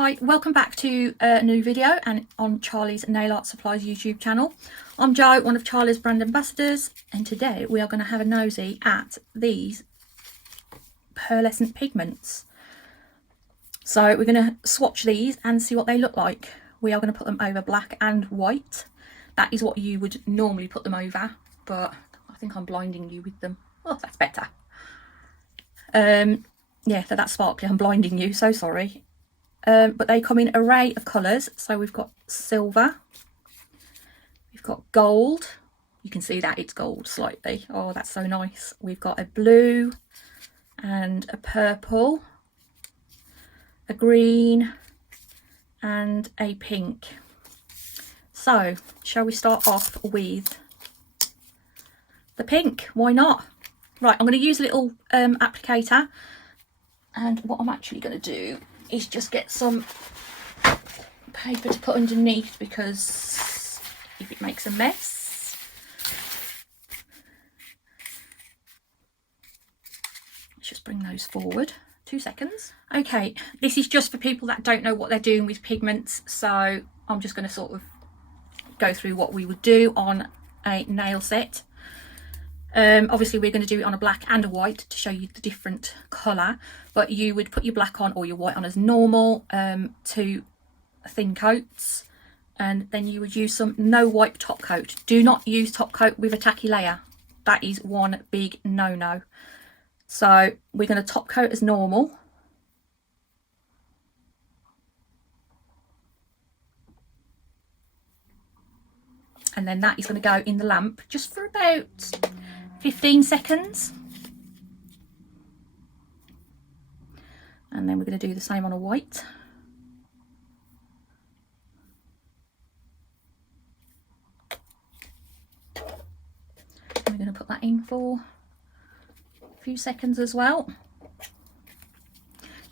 Hi, welcome back to a new video and on Charlie's Nail Art Supplies YouTube channel. I'm Jo, one of Charlie's brand ambassadors, and today we are going to have a nosy at these pearlescent pigments. So we're going to swatch these and see what they look like. We are going to put them over black and white. That is what you would normally put them over, but I think I'm blinding you with them. Oh, that's better. Yeah, they're that sparkly. I'm blinding you, so sorry. But they come in an array of colours. So we've got silver, we've got gold, you can see that it's gold slightly, oh that's so nice. We've got a blue and a purple, a green and a pink. So shall we start off with the pink? Why not? Right, I'm going to use a little applicator, and what I'm actually going to do is just get some paper to put underneath, because if it makes a mess. Let's just bring those forward 2 seconds. Okay, this is just for people that don't know what they're doing with pigments, so I'm just going to sort of go through what we would do on a nail set. Obviously we're going to do it on a black and a white to show you the different colour, but you would put your black on or your white on as normal, 2 thin coats, and then you would use some no wipe top coat. Do not use top coat with a tacky layer. That is one big no-no. So we're going to top coat as normal. And then that is going to go in the lamp just for about 15 seconds. And then we're going to do the same on a white. And we're going to put that in for a few seconds as well.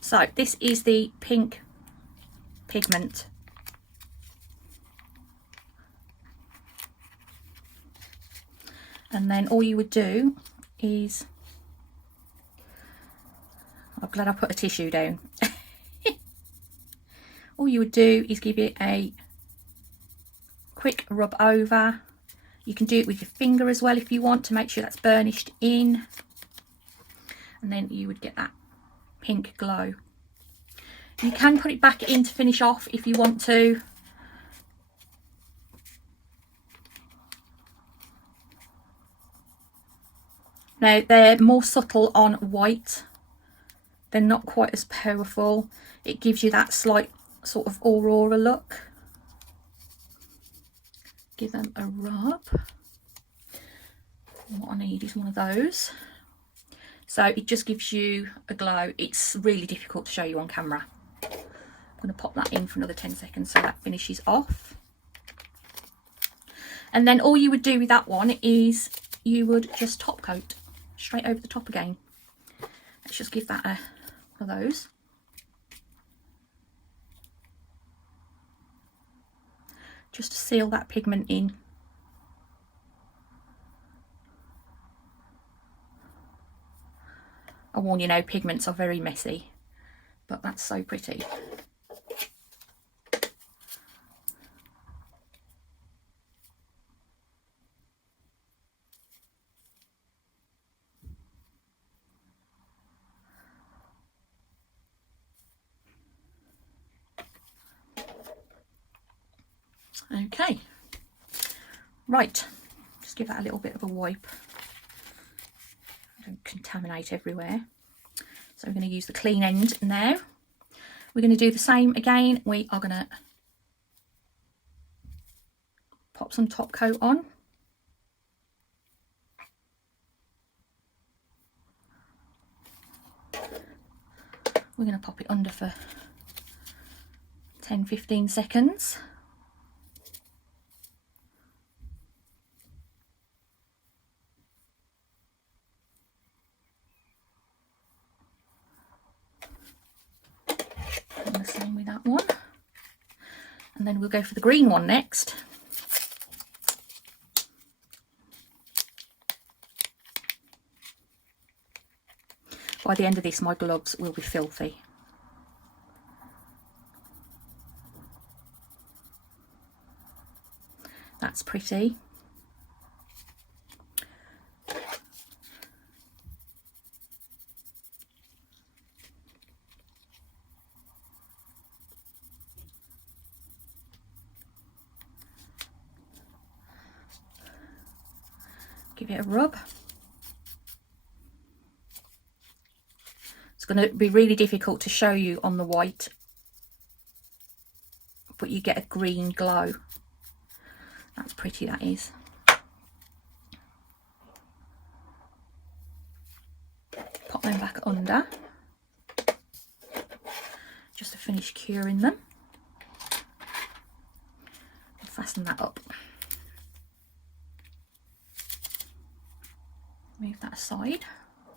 So this is the pink pigment. And then all you would do is, I'm glad I put a tissue down. All you would do is give it a quick rub over. You can do it with your finger as well if you want, to make sure that's burnished in. And then you would get that pink glow. You can put it back in to finish off if you want to. Now they're more subtle on white, they're not quite as powerful. It gives you that slight sort of aurora look. Give them a rub. And what I need is one of those. So it just gives you a glow. It's really difficult to show you on camera. I'm going to pop that in for another 10 seconds so that finishes off. And then all you would do with that one is you would just top coat straight over the top again. Let's just give that one of those. Just to seal that pigment in. I warn you now, pigments are very messy, but that's so pretty. Okay, right, just give that a little bit of a wipe. Don't contaminate everywhere. So we're going to use the clean end now. We're going to do the same again. We are going to pop some top coat on. We're going to pop it under for 10-15 seconds. And the same with that one. And then we'll go for the green one next. By the end of this, my gloves will be filthy. that's pretty. Give it a rub. It's going to be really difficult to show you on the white, but you get a green glow. That's pretty, that is. Pop them back under just to finish curing them. And fasten that up. Move that aside.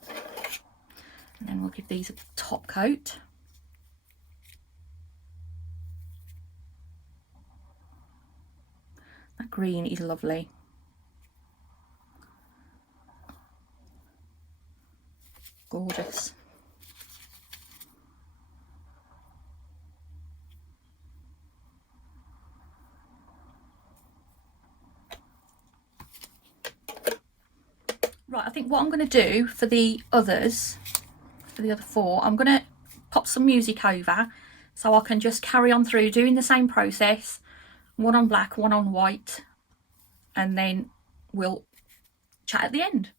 And then we'll give these a top coat. That green is lovely. Gorgeous. Right, I think what I'm going to do for the others, for the other four, I'm going to pop some music over so I can just carry on through doing the same process, one on black, one on white, and then we'll chat at the end.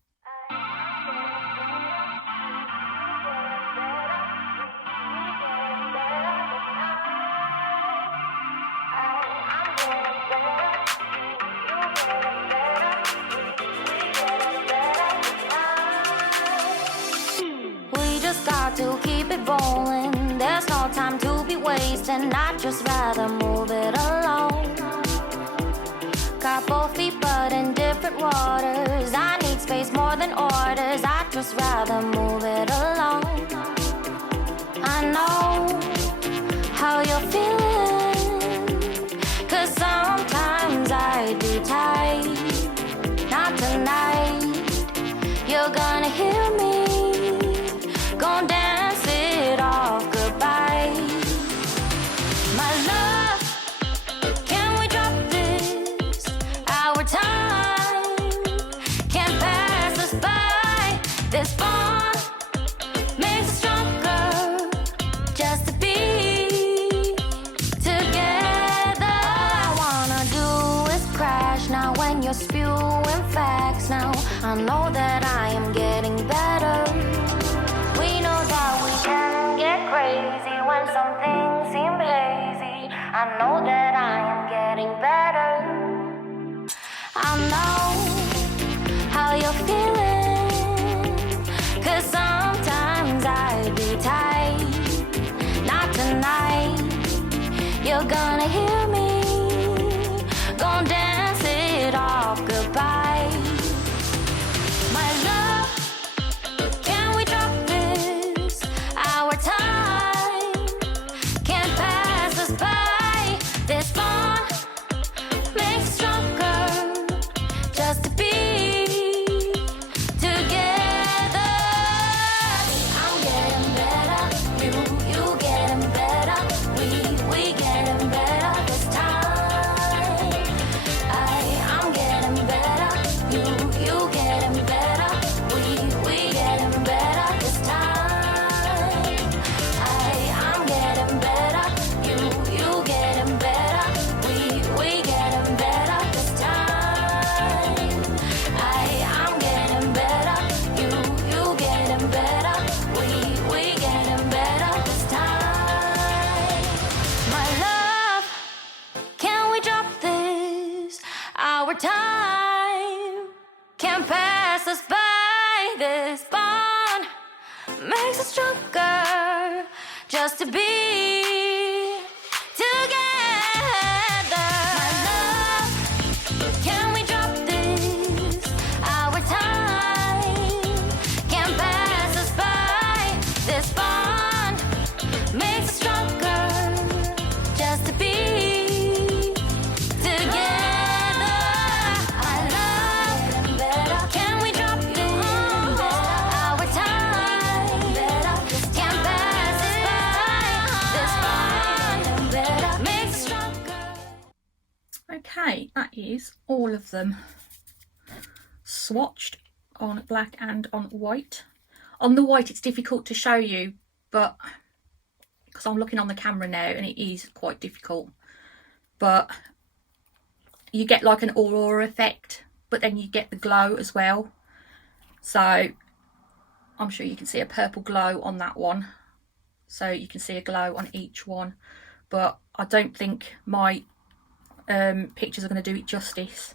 To keep it rolling, there's no time to be wasting. I'd just rather move it along. Got both feet but in different waters. I need space more than orders. I'd just rather move it along. I know how you're feeling, 'cause sometimes I do tight. Not tonight. You're gonna hear me. Gonna dance it off goodbye. My love, can we drop this? Our time can't pass us by. This bond makes us stronger just to be together. All I wanna do is crash now when you're spewing facts. Now I know that I am getting better. Crazy when some things seem hazy. I know that I am getting better. I know how you're feeling, 'cause sometimes I do tight. Not tonight. You're gonna hear me. Gonna dance it off goodbye. My love, can we drop this? Our time can't pass us by. This bond makes us stronger just to be together. I'm getting better, you getting better. We getting better this time. I'm getting better, you getting better. We getting better this time. I'm getting better, you getting better. We getting better this time. I'm getting better, you getting better. We getting better this time. My love, can we drop this? Our time can't pass us by. This bond makes us stronger just to be together. My love, can we drop this? Our time can't pass us by. This bond makes us stronger just to be together. I love better. Can we drop this? Our time can't pass us by. This that is all of them swatched on black and on white. On the white it's difficult to show you, but because I'm looking on the camera now and it is quite difficult, but you get like an aurora effect, but then you get the glow as well. So I'm sure you can see a purple glow on that one, so you can see a glow on each one, but I don't think my pictures are going to do it justice,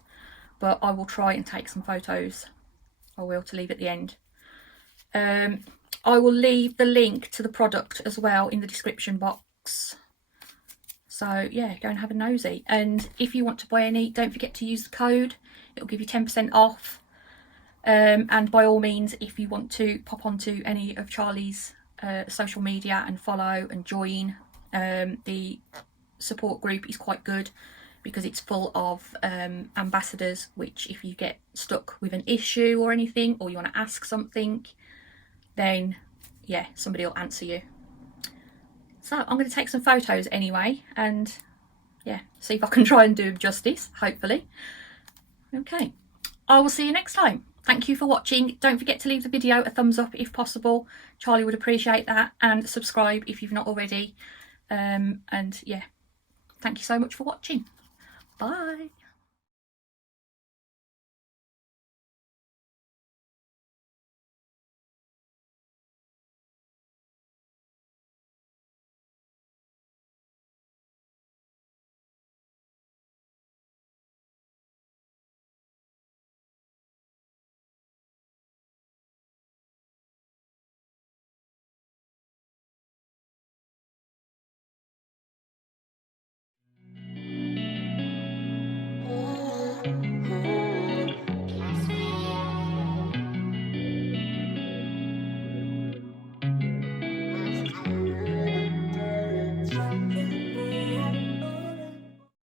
but I will try and take some photos. I will, to leave at the end. I will leave the link to the product as well in the description box, so yeah, go and have a nosy. And if you want to buy any, don't forget to use the code, it'll give you 10% off. And by all means, if you want to pop onto any of Charlie's social media and follow and join, the support group is quite good because it's full of ambassadors, which if you get stuck with an issue or anything, or you want to ask something, then yeah, somebody will answer you. So I'm going to take some photos anyway, and yeah, see if I can try and do them justice, hopefully. Okay, I will see you next time. Thank you for watching. Don't forget to leave the video a thumbs up if possible. Charlie would appreciate that, and subscribe if you've not already. And yeah, thank you so much for watching. Bye.